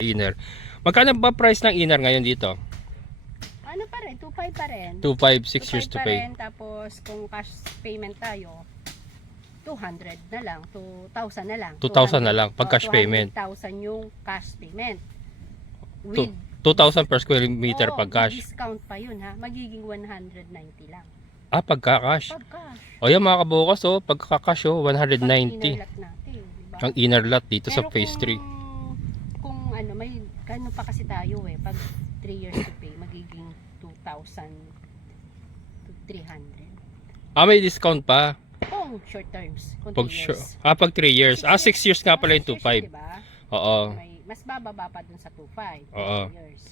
Inner. Magkano ba price ng inner ngayon dito? Ano pa rin, 2.5 pa rin. 2.5, 6 years to pa pay. rin, tapos kung cash payment tayo, 200 na lang, 2,000 na lang. 2,000 na lang pag cash payment. 200,000 yung cash payment. Two- With 2,000 per square meter Oo, pag cash. with discount pa yun ha. Magiging 190 lang. Ah, pagka cash. Pag cash. O yan mga kabukas, oh, pagka cash, oh, Pag 190. inerlat natin, diba? Ang inner lot dito sa Pero phase 3. Kung ano, may kano pa kasi tayo eh. Pag 3 years to pay, magiging 2,000 to 300. Ah, may discount pa. Kung short terms. Kung Pag 3 sure. years. Ah, pag 3 years. Ah, 6 years nga pala yung 6 years 2.5. yun, diba? Oo. Mas bababa pa dun sa 2.5. Oo. 3 years.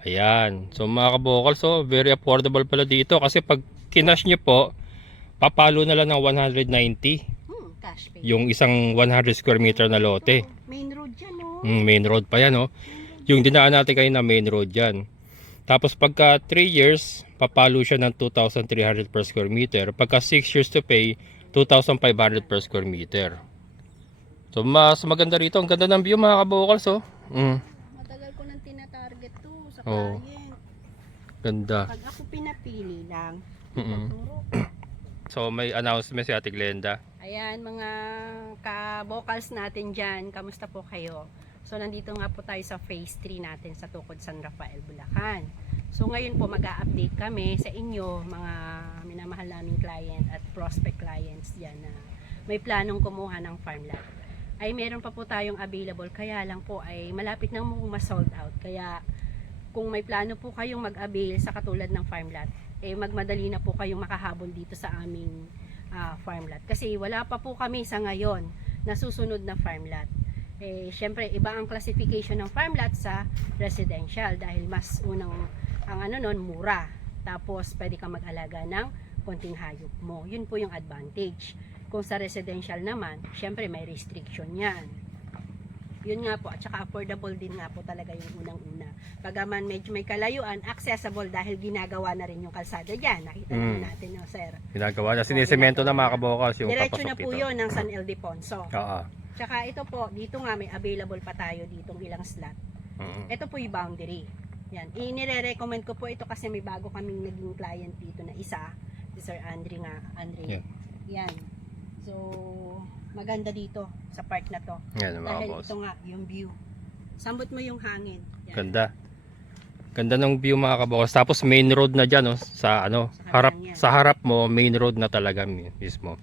Ayan. So mga kabukal, so very affordable pala dito kasi pag kinash nyo po, papalo na lang ng 190 Cash pay. yung isang 100 square meter na lote. Main road dyan, no? Main road pa yan, oh. Yung dinaan natin kayo na main road yan. Tapos pagka 3 years, papalo siya ng 2,300 per square meter. Pagka 6 years to pay, 2,500 per square meter. So mas maganda rito. Ang ganda ng view mga kabukals, oh. Matagal ko nang tinatarget to sa Oo. client. Ganda. Pag ako pinapili lang, Mm-mm. turo. So may announcement si Ate Glenda. Ayan mga ka-vocals natin dyan, kamusta po kayo? So nandito nga po tayo sa phase 3 natin sa Tukod San Rafael, Bulacan. So ngayon po mag-a-update kami sa inyo mga minamahal naming client at prospect clients dyan na may planong kumuha ng farm lot. Ay meron pa po tayong available, kaya lang po ay malapit nang ma-sold out. Kaya kung may plano po kayong mag-avail sa katulad ng farm lot, eh magmadali na po kayong makahabol dito sa aming farm lot. Kasi wala pa po kami sa ngayon na susunod na farm lot. Eh, syempre, iba ang classification ng farm lot sa residential dahil mas unang, ang ano nun, mura. Tapos, pwede kang mag-alaga ng konting hayop mo. Yun po yung advantage. Kung sa residential naman, syempre, may restriction yan. Yun nga po, at saka affordable din nga po talaga yung unang-una. Pagaman medyo may kalayuan, accessible dahil ginagawa na rin yung kalsada dyan. Nakita naman natin yung sir. Ginagawa na. Sinisemento na mga kabukals yung Diretso papasok na po dito. yun ng San Ildefonso. Oo. Tsaka ito po, dito nga may available pa tayo ditong ilang slot. Ito po yung boundary. Yan. Inire-recommend ko po ito kasi may bago kaming naging client dito na isa. Si Sir Andre nga. Andre. Yeah. Yan. So, maganda dito sa part na to. Yan mga Dahil boss. ito nga, yung view. Sambot mo yung hangin. Yan. Ganda. Ganda ng view mga kabukals. Tapos main road na dyan, oh, sa ano, Sa harap kanan yan. sa harap mo, main road na talaga mismo.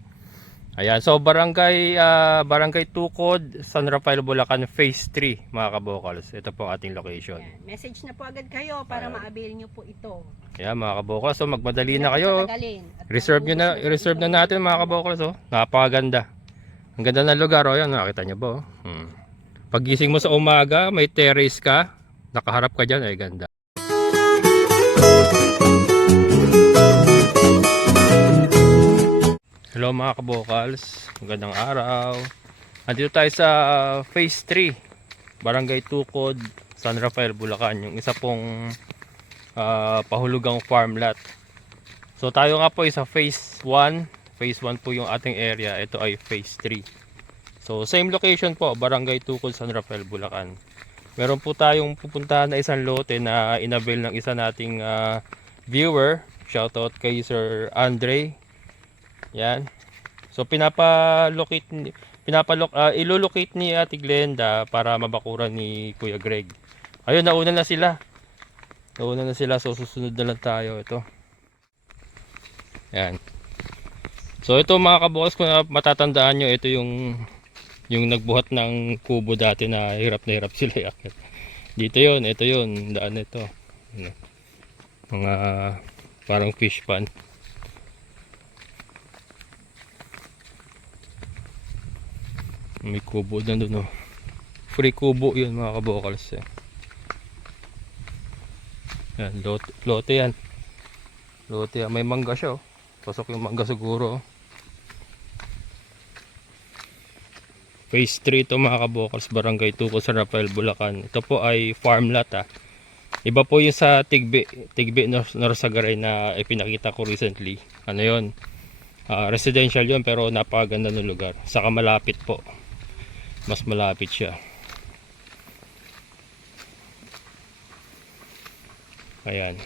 Ayan, so barangay Tukod, San Rafael, Bulacan, phase 3 mga kabukals. Ito po ating location. Yan. Message na po agad kayo para ma-avail nyo po ito. Ayan mga kabukals, so magmadali na Hindi kayo. patagalin. At Reserve nyo na, maubos mo i-reserve na itong- natin mga kabukals, oh. Napakaganda. Ang ganda ng lugar, oh. Yan, nakita nyo ba, oh. Pagising mo sa umaga, may terrace ka, nakaharap ka dyan, ay ganda. Hello mga kabukals, magandang araw. Andito tayo sa phase 3, Barangay Tukod, San Rafael, Bulacan. Yung isa pong pahulugang farm lot. So tayo nga po ay sa phase 1. Phase 1 po yung ating area. Ito ay phase 3. So same location po, Barangay Tukod, San Rafael, Bulacan. Meron po tayong pupuntahan na isang lote na inavail ng isa nating viewer. Shoutout kay Sir Andre. Yan. So ilolocate ni Ate Glenda para mabakuran ni Kuya Greg. Ayun, nauna na sila. So susunod na lang tayo ito. Yan. So ito mga kabukas, kung matatandaan nyo, ito yung nagbuhat ng kubo dati na hirap sila yakit. Dito yun, ito yun, daan ito. Mga parang fish pan. May kubo na doon, oh. Free kubo yun mga kabukals, eh. Yan, lote yan. Lote yan. May mangga siya, oh. Pasok yung mangga siguro, oh. Phase 3 ito mga kabukals, Barangay Tukod, San Rafael, Bulacan. Ito po ay farm lot, ah. Iba po yung sa Tigbe Norsagaray na ipinakita ko recently. Ano yun? Residential yun pero napakaganda ng lugar. Saka malapit po. Mas malapit siya. Ayan.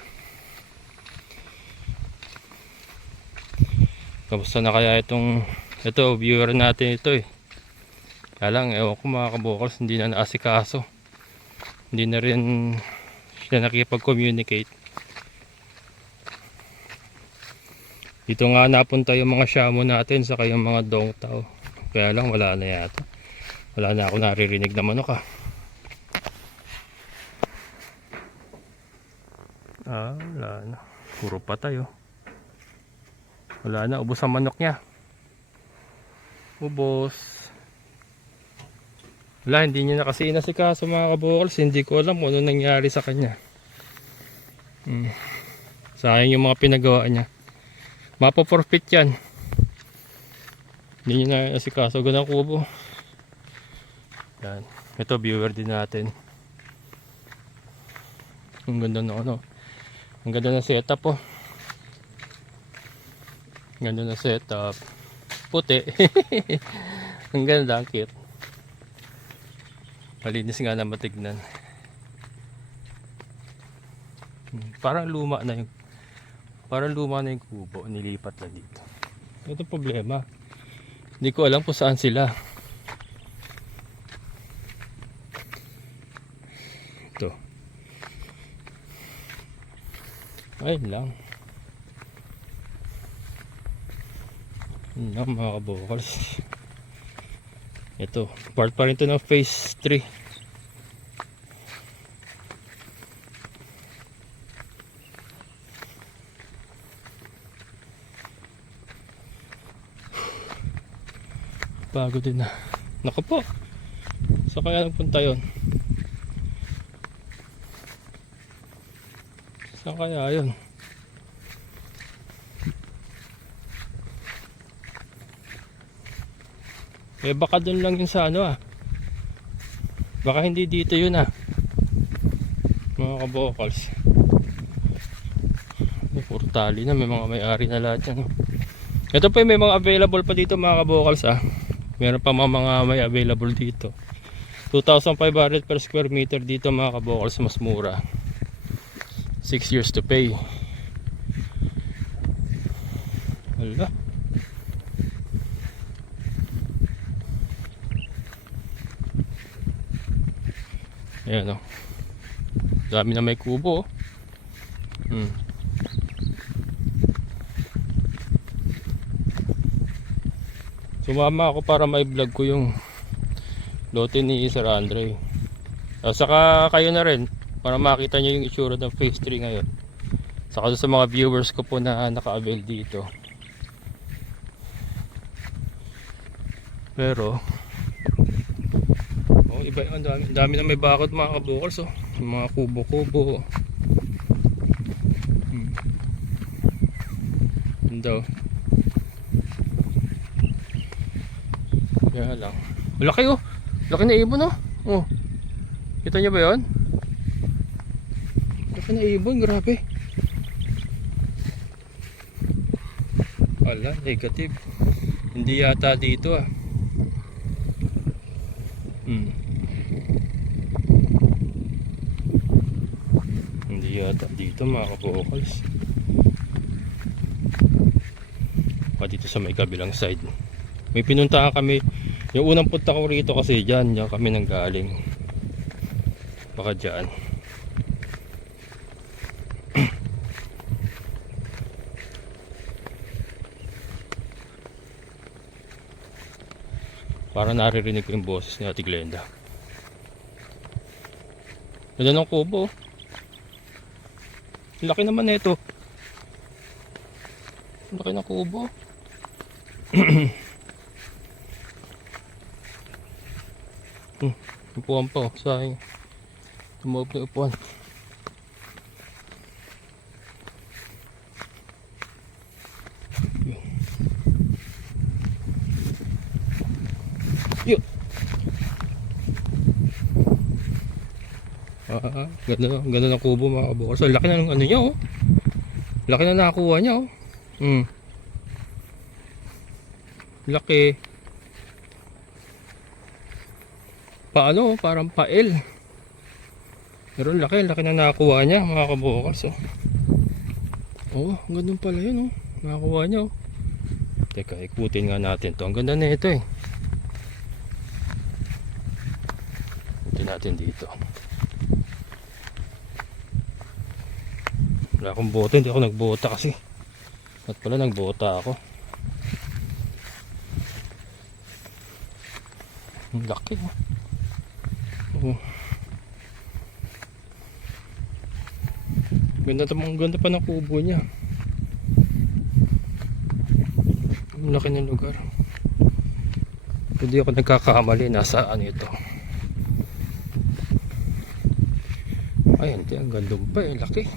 Kamusta na kaya ito viewer natin ito eh. Kaya lang ewan ko mga kabokals, hindi na naasikaso. Hindi na rin siya nakipag-communicate. Dito nga napunta yung mga shamo natin sa yung mga dongtao. Kaya lang wala na yata. Wala na ako naririnig na manok ah. Wala na. Puro patay oh. Wala na, ubos ang manok niya. Ubos. Wala, hindi niya na kasi inasikaso mga kabokals. Hindi ko alam kung ano nangyari sa kanya. Sayang yung mga pinagawa niya. Mapo-forfeit yan. Hindi niya na inasikaso. Ganang kubo. Yan. Ito viewer din natin. Ang ganda ng ano. Ang ganda ng setup oh. Ang ganda ng setup. Puti. Ang ganda, ang cute. Malinis nga na matignan. Parang luma na yung kubo. Nilipat na dito. Ito problema. Hindi ko alam kung saan sila. Ito. Ayun lang. Yun lang mga kabokals. Ito. Part pa rin ito ng phase 3. Bago din na. Naku po. Saan kaya nagpunta yun? Saan kaya yun? Eh baka dun lang yun sa ano ah. Baka hindi dito yun ah. Mga kabokals. May puro tali na. May mga may-ari na lahat yan. Ito pa may mga available pa dito mga kabokals ah. Meron pa mga may available dito. 2,500 per square meter dito mga kabokals. Mas mura. 6 years to pay. Hala. Ayan o. Dami na may kubo. Sumama ako para ma-vlog ko yung lote ni Sir Andre. Saka kayo na rin para makita nyo yung itsura ng phase 3 ngayon. Saka sa mga viewers ko po na naka-avail dito. Pero iba yung dami na may bakod mga kabokals oh. Yung mga kubo-kubo. Ganda oh. Kaya lang. Malaki oh. Laki na ibon oh. Oh. Kita nyo ba yun? Laki na ibon, grabe. Wala, negative. Hindi yata dito ah. Hindi yata dito mga kabokals. Pa dito sa may kabilang side. May pinuntahan kami. Yung unang punta ko rito kasi dyan kami nang galing. Baka dyan. Para naririnig ko yung boses ni Ate Glenda. Ganda ng kubo. Laki naman nito. Laki ng kubo. Upuan pa oh. Sayang. Tumawag na upuan. Yo. Ganda ng kubo mga kabokals. So, laki na ng ano niya oh. Laki na nakakuha niya oh. Laki. Paano? Parang pael. Pero laki na nakakuha niya mga kabokals. Oh. Oh, ang ganda pala yun. Oh. Nakakuha niya. Oh. Teka, ikutin nga natin to. Ang ganda na ito eh. Ikutin natin dito. Wala akong bota, hindi ako nagbota kasi. At pala nagbota ako. Ang laki. Oh. Ganda pa ng kubo niya. Ang laki ng lugar. Hindi ako nagkakamali. Nasa ano ito. Ayan, ang ganda pa eh. Laki.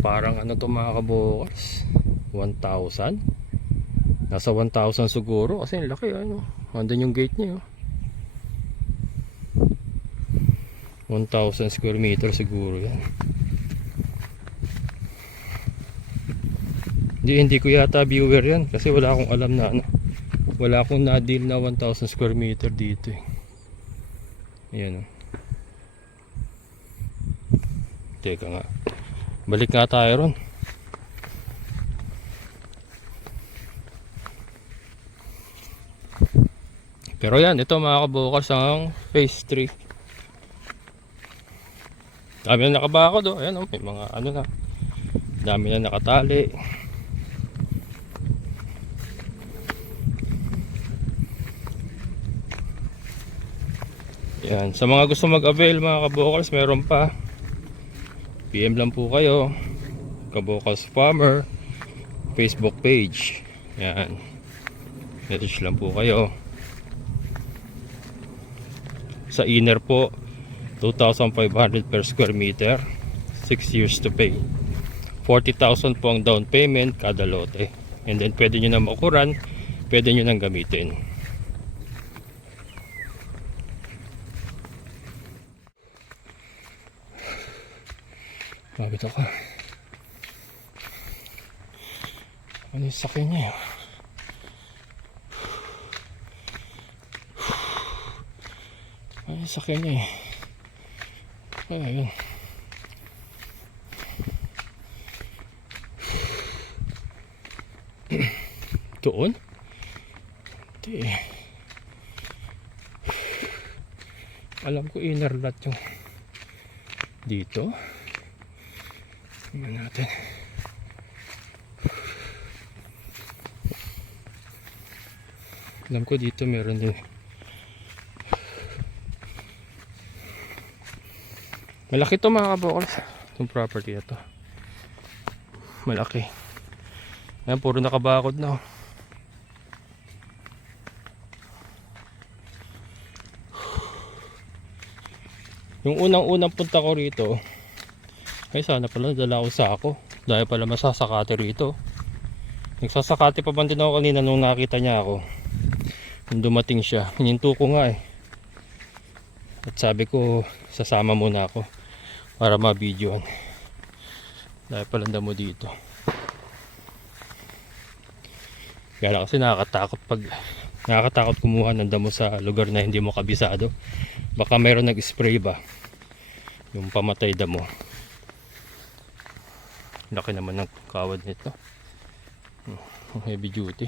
Parang ano to mga kabokals. 1,000. Nasa 1,000 siguro. Kasi ang laki. Ano. Andun yung gate niya. 1,000 square meter siguro yan. Hindi ko yata viewer yan kasi wala akong alam na ano. Wala akong na-deal na 1,000 square meter dito eh. Ayan o. Teka nga. Balik nga tayo ron. Pero yan, ito mga kabokals ang phase 3. Dami na nakabakod o. Ayan o, may mga ano na. Dami na nakatali. Yan, sa mga gusto mag-avail mga kabokals, meron pa. PM lang po kayo. Kabokals Farmer Facebook page. Yan. Message lang po kayo. Sa inner po 2,500 per square meter. 6 years to pay. 40,000 po ang down payment kada lote. And then pwede nyo na makuran, pwede nyo nang gamitin. Mabit ako. Ano yung sakyan niya? Ano yung sakyan niya? Ayun. Doon? Hindi. Alam ko inner lot yung dito. Tingnan natin. Alam ko dito meron din. Malaki to mga kabokals. Itong property na to. Malaki. Ayan, puro nakabakod na. Yung unang punta ko rito, ay sana pala dala ko sako. Dahil pala masasakate rito. Nagsasakate pa man din ako kanina nung nakita niya ako. Nung dumating siya, hininto ko nga eh. At sabi ko, sasama muna ako para ma-videoan. Dahil pala damo dito. Kaya lang kasi nakakatakot kumuha ng damo sa lugar na hindi mo kabisado. Baka mayroon nag-spray ba yung pamatay damo. Laki naman ng kawad nito. Heavy duty.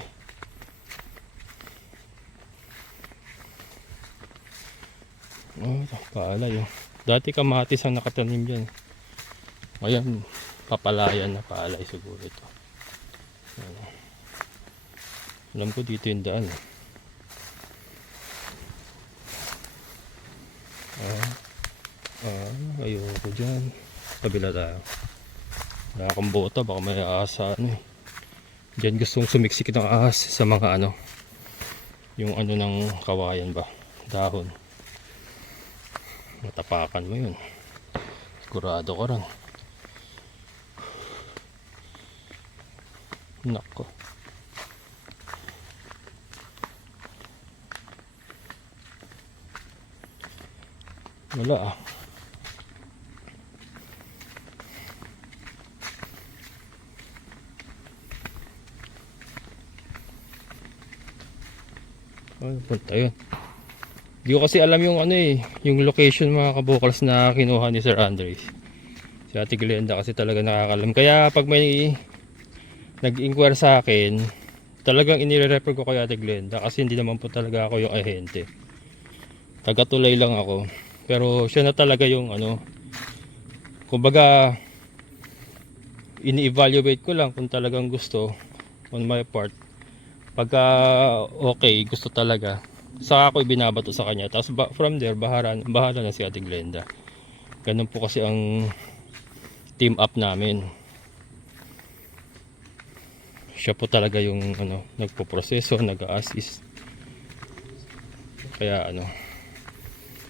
Oh, palay oh. Dati kamatis ang nakatanim dyan. Ngayon papalayan na palay siguro ito. Alam ko dito yung daan. Ayoko dyan. Kabila tayo. Wala akong bota, baka may ahas sa ano eh. Diyan gustong sumiksik ng ahas sa mga ano. Yung ano ng kawayan ba. Dahon. Matapakan mo yun. Sigurado ko rin. Nako. Wala ah. Ano punta yun? Di ko kasi alam yung ano eh, yung location mga kabukals na kinuha ni Sir Andre. Si Ate Glenda kasi talaga nakakalam. Kaya pag may nag-inquire sa akin, talagang inire-refer ko kay Ate Glenda kasi hindi naman po talaga ako yung ahente. Taga-tulay lang ako. Pero siya na talaga yung ano, kumbaga ini-evaluate ko lang kung talagang gusto on my part. Pagka okay, gusto talaga, saka ako ibinabato sa kanya. Tapos from there, bahala na si Ate Glenda. Ganun po kasi ang team up namin. Siya po talaga yung ano, nagpo-proseso, nag-a-assist. Kaya ano,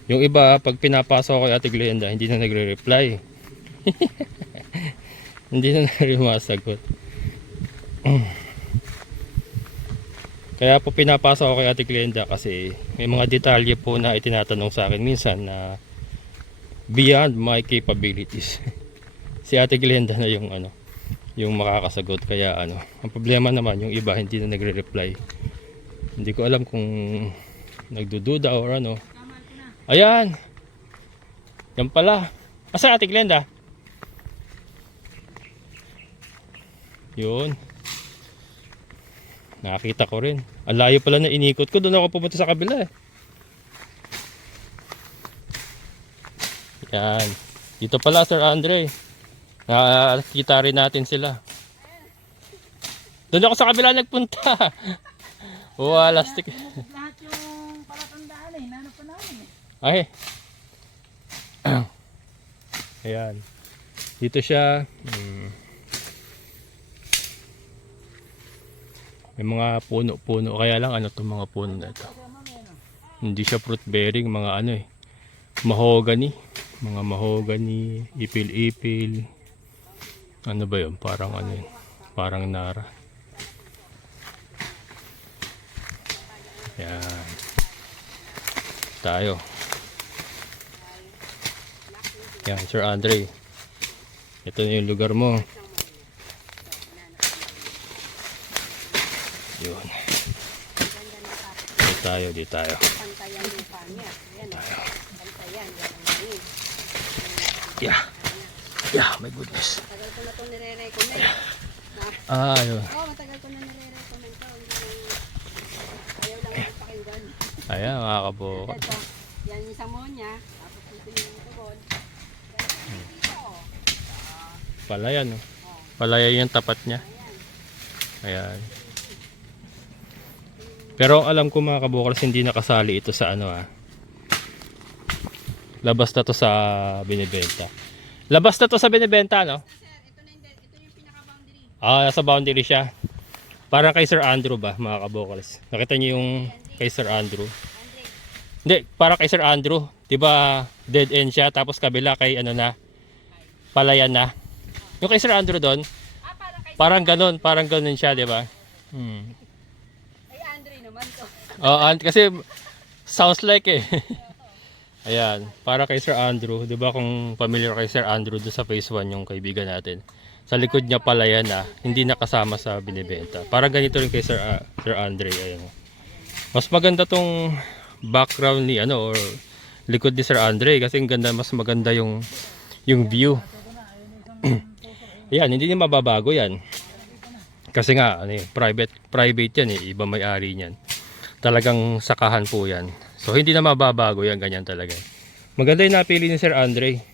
yung iba pag pinapasok ko kay Ate Glenda, hindi na nagre-reply. Hindi na narimasagot. Kaya po pinapasa ko kay Ate Glenda kasi may mga detalye po na itinatanong sa akin minsan na beyond my capabilities. Si Ate Glenda na yung ano, yung makakasagot. Kaya ano, ang problema naman yung iba hindi na nagre-reply. Hindi ko alam kung nagdududa or ano. Ayan. Yan pala. Asa Ate Glenda? Yun. Nakita ko rin. Ang layo pala na inikot ko. Doon ako pumunta sa kabila eh. Yan. Dito pala Sir Andre. Nakita rin natin sila. Doon ako sa kabila nagpunta. Wala stick. Lahat yung palatandaan eh, nanap pa namin eh. Ay. Ayan. Dito siya. May mga puno-puno. Kaya lang ano itong mga puno na ito. Hindi siya fruit bearing. Mga ano eh. Mahogany. Mga mahogany. Ipil-ipil. Ano ba yun? Parang ano yun. Parang nara. Yan. Tayo. Yan, Sir Andre. Ito na yung lugar mo. Yun. Di tayo. Pantayan yung kanya. Ayan, pantayan. Yeah, my goodness. Matagal ko na itong nire-recommend. Yun. Matagal ko na nire-recommend to. Ayaw lang ako pakinggan. Ayan, mga kabukal. Ito, yan yung samonya. Tapos dito yung tugod. Dito. Palayan, no? Palayan yung tapat niya. Ayan. Pero alam ko mga kabukal, hindi nakasali ito sa ano labas na to sa binibenta. Labas na to sa binibenta, no? Sir, ito yung pinaka-boundary. Nasa boundary siya. Parang kay Sir Andrew ba, mga kabukals? Nakita niyo yung kay Sir Andrew? Hindi, parang kay Sir Andrew. Diba dead end siya, tapos kabila kay ano na, palayan na. Yung kay Sir Andrew doon, parang ganun siya, diba? Ay, Andre naman to. Kasi sounds like eh. Ayan, para kay Sir Andrew, 'di ba kung familiar kay Sir Andrew do sa phase 1 yung kaibigan natin. Sa likod niya pala yan hindi nakasama sa binibenta. Parang ganito rin kay Sir Andre, ayan. Mas maganda tong background ni or likod ni Sir Andre kasi mas maganda yung view. Ayan, hindi niya mababago yan. Kasi nga private yan eh, iba may-ari niyan. Talagang sakahan po yan. So hindi na mababago yan, ganyan talaga. Maganda yung napili ni Sir Andre.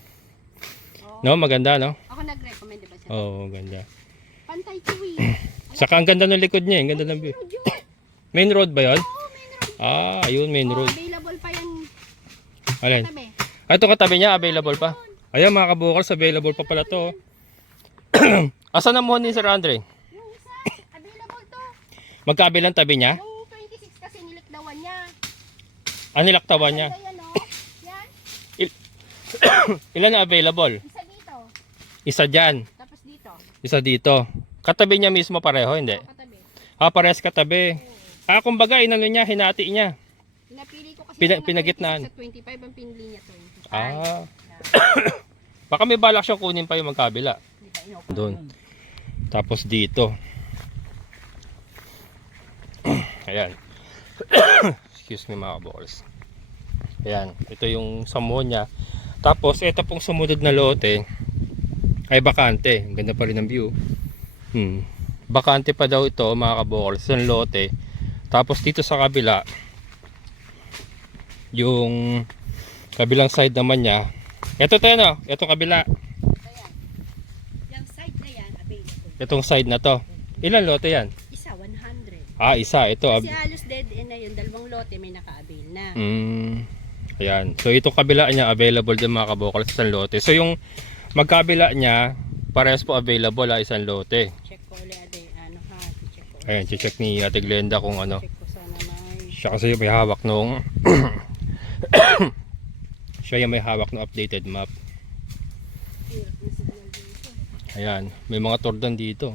No, maganda no? Ako nag-recommend, diba siya? Oo, ganda. Pantay tuwi. Saka ang ganda ng likod niya, ang ganda ng view. Main road ba 'yon? Oo, main road. Ayun, main road. Available pa yan. Alin? Tabi. Ito katabi niya, available pa. Ayan mga kabukals, available pa pala to. Asan na mo ni Sir Andre? Yung isa, available to. Magkabilang tabi niya? Yung 26 kasi nilikdawan niya. Nilaktawan niya. Ayan o. Yan. Ilan na available? Isa dito. Isa dyan. Tapos dito. Isa dito. Katabi niya mismo pareho, hindi? Katabi. Parehas katabi. Kumbaga, inano niya, hinati niya. Pinapili ko kasi Pinagitnaan. sa 25 ang pinili niya 25. Baka may balak siyang kunin pa yung magkabila. Di ba, ino? Doon. Tapos dito. Ayan. Excuse me mga kabukals. Ayan, ito yung samo niya. Tapos, ito pong sumunod na lote ay bakante. Ang ganda pa rin ng view. Bakante pa daw ito mga kabokals, isang lote. Tapos dito sa kabila, yung kabilang side naman niya, ito tayo no, ito kabila, Ayan. Yung side na yan, available. itong side na to. Ilan lote yan? Isa, 100. Isa, ito. Kasi halos dead end na yun, dalawang lote may naka-avail na. Ayan. So ito kabila niya available din mga kabokals, isang lote. So yung magkabila niya, parehas po available isang lote. Check ko ulit, ano ha, check ko ulit. Ayan, check ni Ate Glenda kung ano. Check ko sana may... Siya kasi may hawak nung siya yung may hawak ng updated map. Ayan, may mga tordan dito.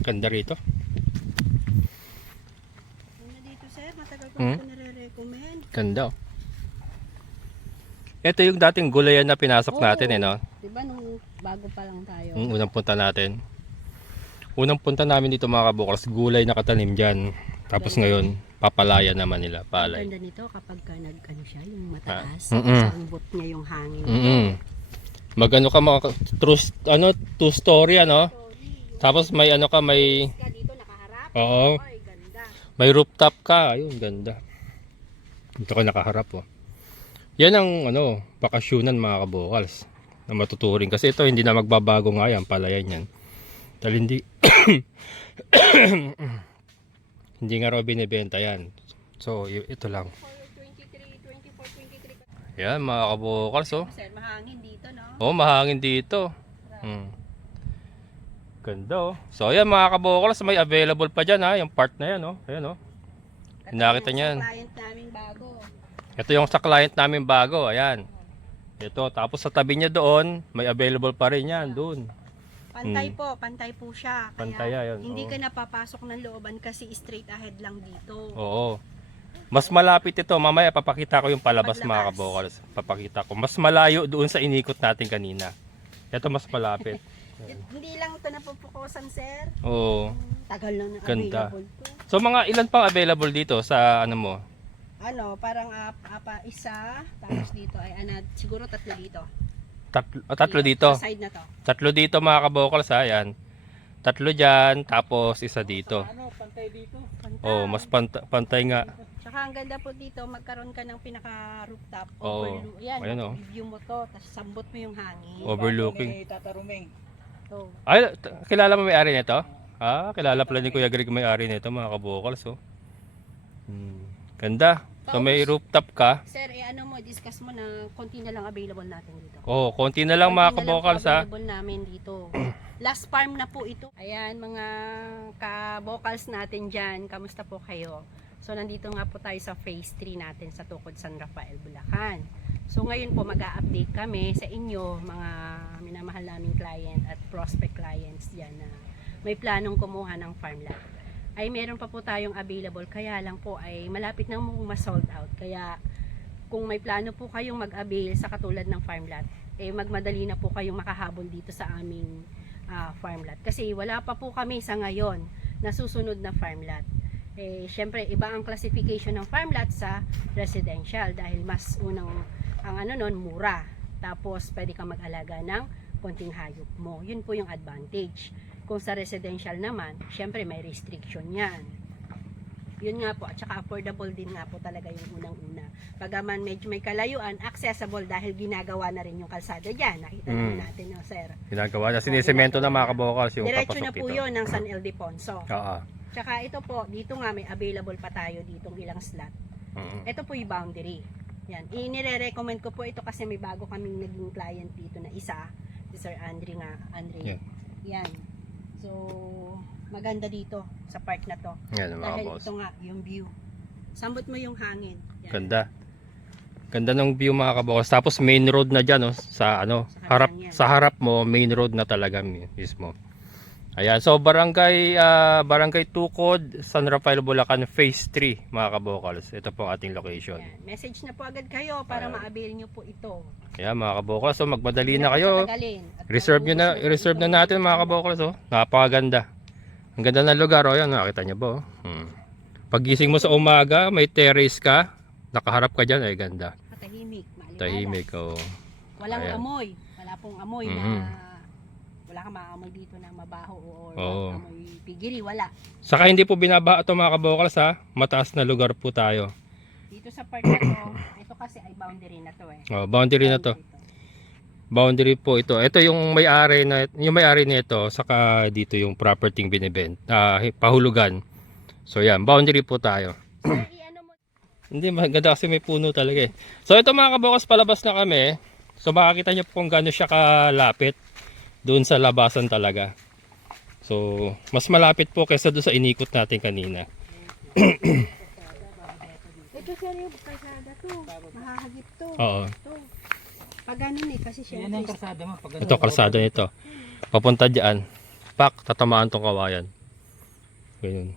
Ganda rito. Ano dito sir, matagal ko Hmm? ito nare-recommend. Ganda. Oh. Ito yung dating gulayan na pinasok natin no. Diba nung bago pa lang tayo? Yung unang punta natin. Unang punta namin dito mga kabukals, gulay na katanim dyan. Tapos ngayon, papalaya naman nila, Ang palay. ganda nito kapag ano siya, yung mataas. Mm-mm. Sambot niya yung hangin. Magano ka mga two story ano. Tapos may ano ka, may Dito nakaharap. oo, Ay, ganda. may rooftop ka. Ayun, ganda. Dito ka nakaharap oh. Yan ang bakasyonan mga kabukals na matuturing kasi ito hindi na magbabago nga yan, palayan yan. Dahil hindi hindi nga raw binibenta yan. So ito lang. 23, 24, 23. Yan mga kabukals oh. Sir, mahangin dito, no? Oh, mahangin dito. Ganda oh. So ayan mga kabukals, may available pa dyan ha, yung part na yan oh. Ayan oh. Nakita niyan. Sa client namin bago. Ito yung sa client namin bago, ayan. Ito, tapos sa tabi niya doon, may available pa rin yan doon. Pantay po siya. Kaya Pantay, ayun, hindi oo. ka napapasok ng looban kasi straight ahead lang dito. Oo. Mas malapit ito. Mamaya papakita ko yung palabas mga Paglabas. kabokals. Papakita ko. Mas malayo doon sa inikot natin kanina. Ito mas malapit. Hindi lang ito napupukusan, sir. Oo. Tagal lang na Ganda. available to. So mga ilan pang available dito sa ano mo? Parang isa, tapos dito ay siguro tatlo dito. Tatlo dito. Sa side na to. Tatlo dito mga kabokals ha. Ayan. Tatlo dyan, tapos isa dito. Pantay dito. Oh, mas pantay nga. Tsaka ang ganda po dito, magkaroon ka ng pinaka-rooftop. Oo. Yan, Ayan, oh. view mo to, tapos sambot mo yung hangin. Overlooking. Tataruming. So, Ay, kilala mo may-ari nito? Kilala pala ni Kuya Greg may-ari nito mga kabokals oh. Ganda. So may rooftop ka. sir, discuss mo na konti na lang available natin dito. Oh, konti na lang mga Konti na lang kabokals po ha. available namin dito. Last farm na po ito. Ayan, mga ka-vocals natin dyan, kamusta po kayo? So, nandito nga po tayo sa phase 3 natin sa Tukod San Rafael, Bulacan. So, ngayon po mag-a-update kami sa inyo, mga minamahal naming client at prospect clients dyan na may planong kumuha ng farm lot. Ay meron pa po tayong available, kaya lang po ay malapit na ma-sold out. Kaya kung may plano po kayong mag-avail sa katulad ng farm lot, magmadali na po kayong makahabol dito sa aming farm lot. Kasi wala pa po kami sa ngayon na susunod na farm lot. Syempre iba ang classification ng farm lot sa residential dahil mas unang mura. Tapos pwede kang mag-alaga ng konting hayop mo. Yun po yung advantage. Kung sa residential naman, syempre may restriction yan. Yun nga po, at saka affordable din nga po talaga yung unang-una. Pagaman medyo may kalayuan, accessible dahil ginagawa na rin yung kalsada dyan. Nakita naman natin yung sir. Ginagawa na. Sinisemento na mga kabokals yung Diretso papasok na po dito. yun ng San Ildefonso. Oo. Tsaka ito po, dito nga may available pa tayo ditong ilang slot. Ito po yung boundary. Yan. Inire-recommend ko po ito kasi may bago kaming naging client dito na isa. Si Sir Andre nga. Yeah. Yan. So, maganda dito sa part na to. Yan mga Dahil boss. ito nga, yung view. Sambot mo yung hangin. Yan. Ganda. Ganda ng view mga kabokals. Tapos main road na dyan sa harap, kanan yan. sa harap mo, main road na talaga mismo. Ayan, so barangay Tukod, San Rafael, Bulacan, phase 3 mga kabokals. Ito po ang ating location. Yan. Message na po agad kayo para ma-avail nyo po ito. Ayan mga kabokals, so magmadali na Hindi kayo. patagalin. At Reserve na natin mga kabokals oh. Napakaganda. Ang ganda ng lugar oh, yan nakita niyo ba oh. Pagising mo sa umaga, may terrace ka, nakaharap ka dyan, ay ganda. Tahimik, maliwanag. Tahimik, oh. Walang Ayan. amoy. Wala pong amoy na wala kang maamoy dito na mabaho or Oo. amoy pigiri, wala. Saka hindi po binabaha ito mga kabokals ha, mataas na lugar po tayo. Dito sa part na to, ito kasi ay boundary na to eh. Oh, boundary na to. Boundary po ito. Ito yung may-ari nito, saka dito yung property binibenta, pahulugan. So yan, boundary po tayo. So, i-ano mo, Hindi, maganda kasi may puno talaga eh. So ito mga kabokals, palabas na kami. So makakita nyo po kung gaano siya kalapit doon sa labasan talaga. So mas malapit po kaysa doon sa inikot natin kanina. ito sir yung kalsada to. Mahahagip to. Oo. Ito. Pag ganun eh, kasi Yan ang syempre. kalsada mo. Pag Ito kalsada nito. Papunta diyan. Pak, tatamaan tong kawayan. Ganyan.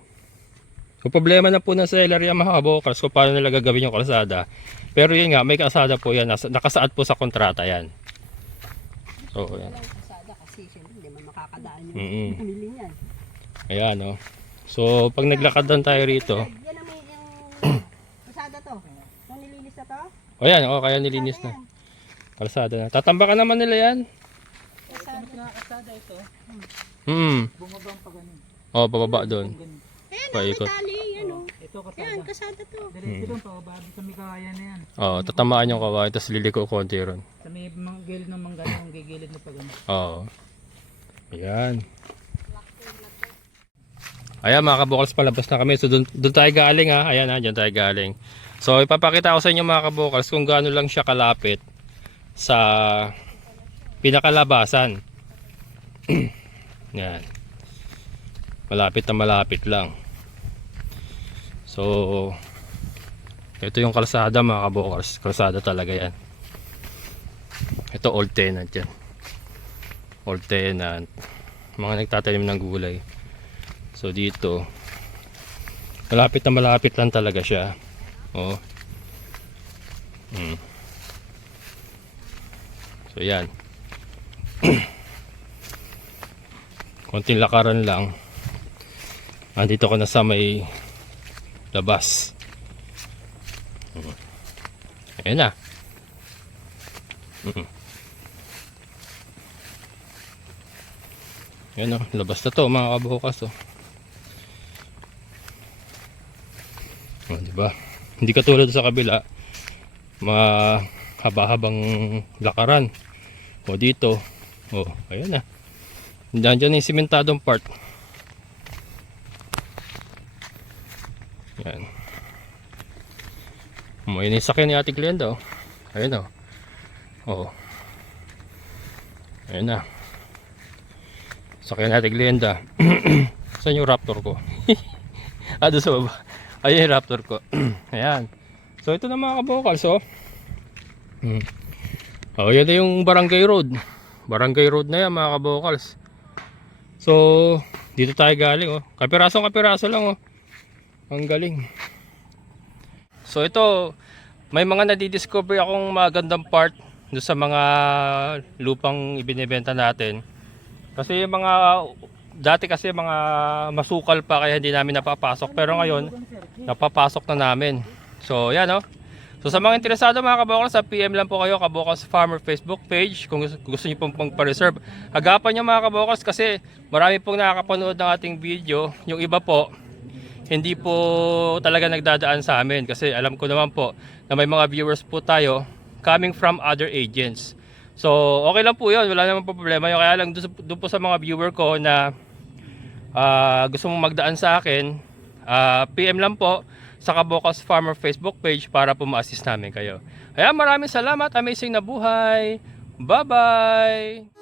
Kung problema na po ng seller yung mga kabokals kung paano nila gagawin yung kalsada. Pero yun nga, may kalsada po yan. Nakasaad po sa kontrata yan. So, Wala yan. lang kalsada kasi syempre hindi man makakadaan yung Mm-mm. pamilya niyan. Ayan, no. So, pag naglakad lang tayo rito. Yan ang may yung kalsada to. Yung nilinis na to. O yan, o, kaya nilinis na. Kalsada na. Tatambakan naman nila yan. Kalsada. kalsada ito, Bumabang pa ganun. O, pababa doon. Ganun. Ayan, Paikot. may tali, ano. Ito Yan, kalsada. kalsada to. Diretso doon, pababa sa may kawayan na yan. O, tatamaan yung kawayan, tapos liliko konti ron. Sa may gilid ng mangga yung gigilid na pa ganun. Oo. Ayan. Ayan mga kabokals, palabas na kami. So doon tayo galing ha. Ayan ha, dyan tayo galing. So ipapakita ko sa inyo mga kabokals kung gaano lang siya kalapit sa pinakalabasan. Yan. Malapit na malapit lang. So ito yung kalsada mga kabokals. Kalsada talaga yan. Ito old tenant yan. Old tenant. Mga nagtatanim ng gulay. So dito malapit na malapit lang talaga siya. Oh. So yan. Konting lakaran lang. Andito ko na sa may labas. Ayan na. Ayan o, labas na to mga kabukas o. O, diba? Hindi katulad sa kabila, mahaba-habang lakaran. O dito, o, ayan na. Diyan yung simentadong part. Yan. O, yun yung sakyan ni Ate Glenda o. Ayan o. O. Ayan na. Sakyan natin Glenda. Saan yung Raptor ko? Doon sa baba. Ayun yung Raptor ko. Ayan. So ito na mga kabokals oh. Oh, yan na yung Barangay Road. Barangay Road na yan mga kabokals. So dito tayo galing oh. Kapiraso lang oh. Ang galing. So ito, may mga nadidiscover akong magandang part doon sa mga lupang ibinebenta natin. Kasi yung mga dati kasi mga masukal pa kaya hindi namin napapasok, pero ngayon napapasok na namin. So yan oh. So sa mga interesado mga kabokals, sa PM lang po kayo, Kabokals Farmer Facebook page kung gusto niyo pong pa-reserve. Agapan niyo mga kabokals kasi marami pong nakakapanood ng ating video. Yung iba po hindi po talaga nagdadaan sa amin kasi alam ko naman po na may mga viewers po tayo coming from other agents. So, okay lang po yun. Wala naman po problema yun. Kaya lang doon po sa mga viewer ko na gusto mong magdaan sa akin, PM lang po sa Kabokals Farmer Facebook page para po ma-assist namin kayo. Kaya maraming salamat. Amazing na buhay. Bye-bye!